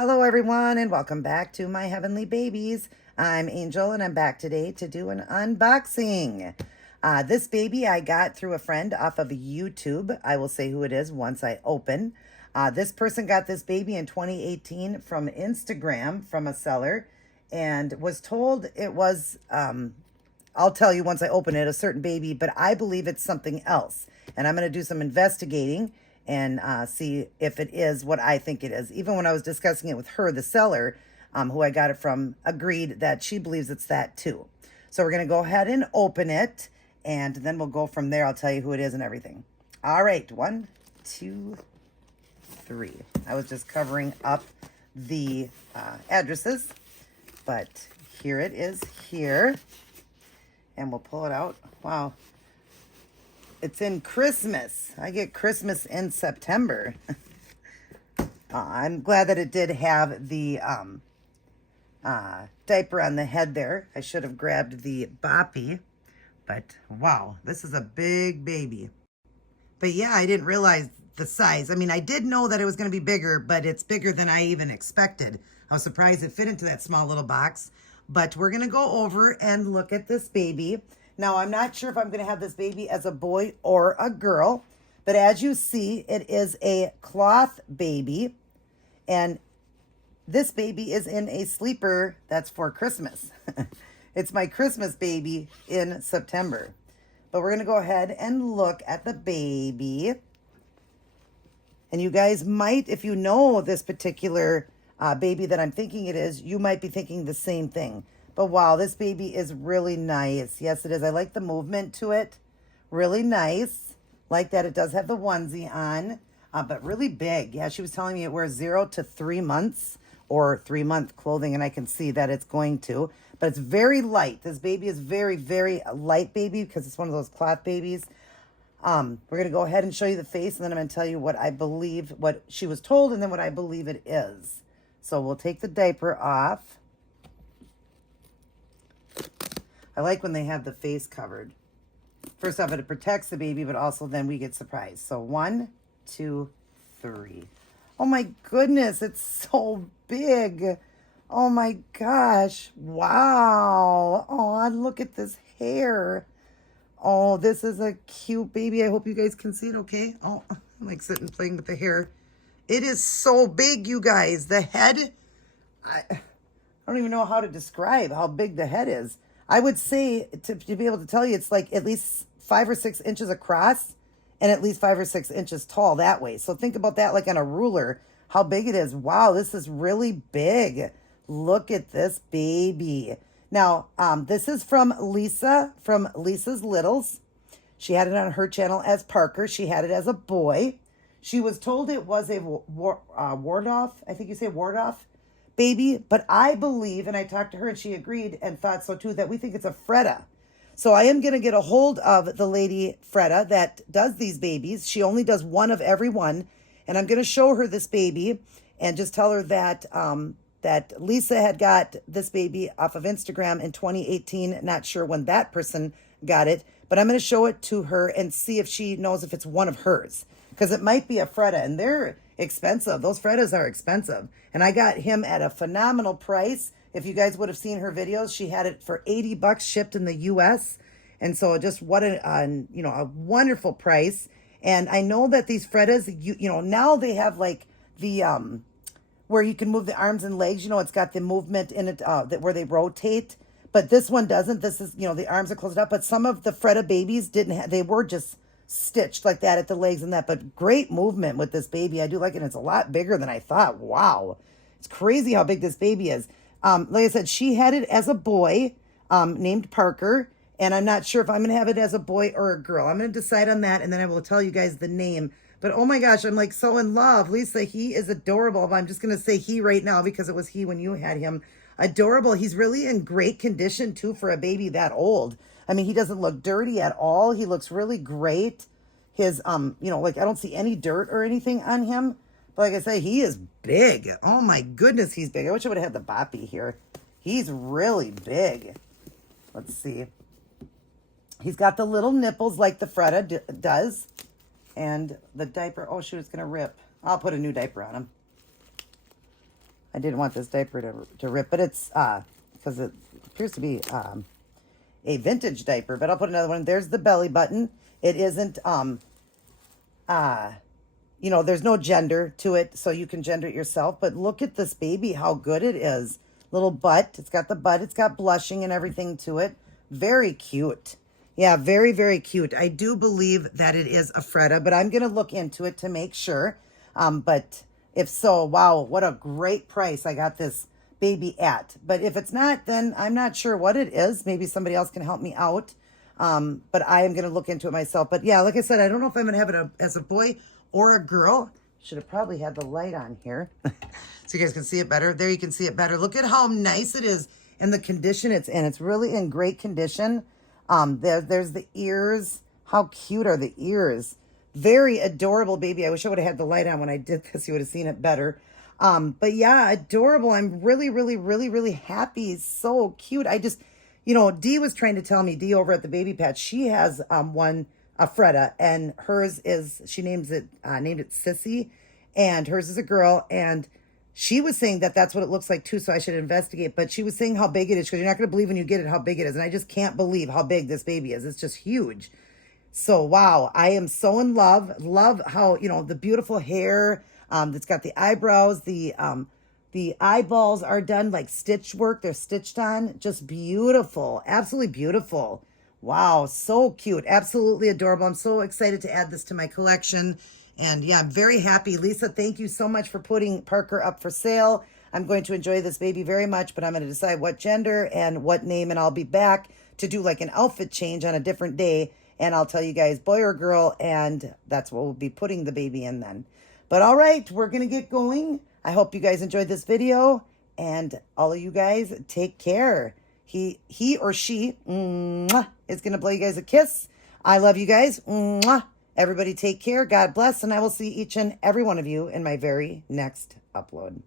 Hello everyone and welcome back to my heavenly babies. I'm Angel and I'm back today to do an unboxing. This baby I got through a friend off of YouTube. I will say who it is once I open. This person got this baby in 2018 from Instagram from a seller and was told it was, I'll tell you once I open it, a certain baby, but I believe it's something else. And I'm going to do some investigating and see if it is what I think it is. Even when I was discussing it with her, the seller, who I got it from, agreed that she believes it's that too. So we're going to go ahead and open it, and then we'll go from there. I'll tell you who it is and everything. All right, 1, 2, 3. I was just covering up the addresses, but here it is here. And we'll pull it out. Wow. It's in Christmas. I get Christmas in September. I'm glad that it did have the diaper on the head there. I should have grabbed the boppy. But wow, this is a big baby. But yeah, I didn't realize the size. I mean, I did know that it was going to be bigger, but it's bigger than I even expected. I was surprised it fit into that small little box. But we're going to go over and look at this baby. Now, I'm not sure if I'm going to have this baby as a boy or a girl, but as you see, it is a cloth baby, and this baby is in a sleeper that's for Christmas. It's my Christmas baby in September. But we're going to go ahead and look at the baby. And you guys might, if you know this particular baby that I'm thinking it is, you might be thinking the same thing. But wow, this baby is really nice. Yes, it is. I like the movement to it. Really nice. Like that it does have the onesie on, but really big. Yeah, she was telling me it wears 0 to 3 months or 3-month clothing, and I can see that it's going to. But it's very light. This baby is very, very light baby because it's one of those cloth babies. We're going to go ahead and show you the face, and then I'm going to tell you what I believe, what she was told, and then what I believe it is. So we'll take the diaper off. I like when they have the face covered. First off, it protects the baby, but also then we get surprised. So 1, 2, 3. Oh my goodness, it's so big. Oh my gosh. Wow. Oh, look at this hair. Oh, this is a cute baby. I hope you guys can see it okay. Oh, I'm like sitting playing with the hair. It is so big, you guys. The head, I don't even know how to describe how big the head is. I would say, to be able to tell you, it's like at least 5 or 6 inches across and at least 5 or 6 inches tall that way. So think about that like on a ruler, how big it is. Wow, this is really big. Look at this baby. Now, this is from Lisa, from Lisa's Littles. She had it on her channel as Parker. She had it as a boy. She was told it was a ward-off, I think you say ward-off baby, but I believe, and I talked to her and she agreed and thought so too, that we think it's a Freda. So I am going to get a hold of the lady Freda that does these babies. She only does one of every one, and I'm going to show her this baby and just tell her that that Lisa had got this baby off of Instagram in 2018. Not sure when that person got it, but I'm going to show it to her and see if she knows if it's one of hers, because it might be a Freda, and they're expensive. Those Fredas are expensive. And I got him at a phenomenal price. If you guys would have seen her videos, she had it for $80 shipped in the US. And so just what a wonderful price. And I know that these Fredas, you know, now they have like the where you can move the arms and legs. You know, it's got the movement in it that where they rotate. But this one doesn't. This is, you know, the arms are closed up. But some of the Freda babies didn't have, they were just stitched like that at the legs and that, but great movement with this baby. I do like it. It's a lot bigger than I thought. Wow. It's crazy how big this baby is. Like I said, she had it as a boy named Parker, and I'm not sure if I'm going to have it as a boy or a girl. I'm going to decide on that, and then I will tell you guys the name. But oh my gosh, I'm like so in love. Lisa, he is adorable. But I'm just going to say he right now because it was he when you had him. Adorable. He's really in great condition too for a baby that old. I mean, he doesn't look dirty at all. He looks really great. His, like I don't see any dirt or anything on him. But like I say, he is big. Oh my goodness, he's big. I wish I would have had the boppy here. He's really big. Let's see. He's got the little nipples like the Freda does. And the diaper, oh shoot, it's going to rip. I'll put a new diaper on him. I didn't want this diaper to rip, but it's, because it appears to be a vintage diaper, but I'll put another one. There's the belly button. It isn't, you know, there's no gender to it, so you can gender it yourself. But look at this baby, how good it is. Little butt. It's got the butt. It's got blushing and everything to it. Very cute. Yeah, very, very cute. I do believe that it is a Freda, but I'm going to look into it to make sure. But if so, wow, what a great price I got this baby at. But if it's not, then I'm not sure what it is. Maybe somebody else can help me out. But I am going to look into it myself. But yeah, like I said, I don't know if I'm going to have it as a boy or a girl. Should have probably had the light on here so you guys can see it better. There you can see it better. Look at how nice it is and the condition it's in. It's really in great condition. There's the ears. How cute are the ears? Very adorable baby. I wish I would have had the light on when I did this. You would have seen it better. But yeah, adorable. I'm really, really, really, really happy. So cute. I just, you know, Dee was trying to tell me, Dee over at the Baby Patch, she has a Freda, and hers is, she named it Sissy, and hers is a girl, and she was saying that that's what it looks like too, so I should investigate. But she was saying how big it is, because you're not going to believe when you get it how big it is, and I just can't believe how big this baby is. It's just huge. So wow, I am so in love. Love how, you know, the beautiful hair. It's got the eyebrows. The eyeballs are done like stitch work. They're stitched on. Just beautiful. Absolutely beautiful. Wow, so cute. Absolutely adorable. I'm so excited to add this to my collection. And yeah, I'm very happy. Lisa, thank you so much for putting Parker up for sale. I'm going to enjoy this baby very much, but I'm going to decide what gender and what name, and I'll be back to do like an outfit change on a different day. And I'll tell you guys boy or girl, and that's what we'll be putting the baby in then. But all right, we're going to get going. I hope you guys enjoyed this video, and all of you guys take care. He or she is going to blow you guys a kiss. I love you guys. Everybody take care. God bless, and I will see each and every one of you in my very next upload.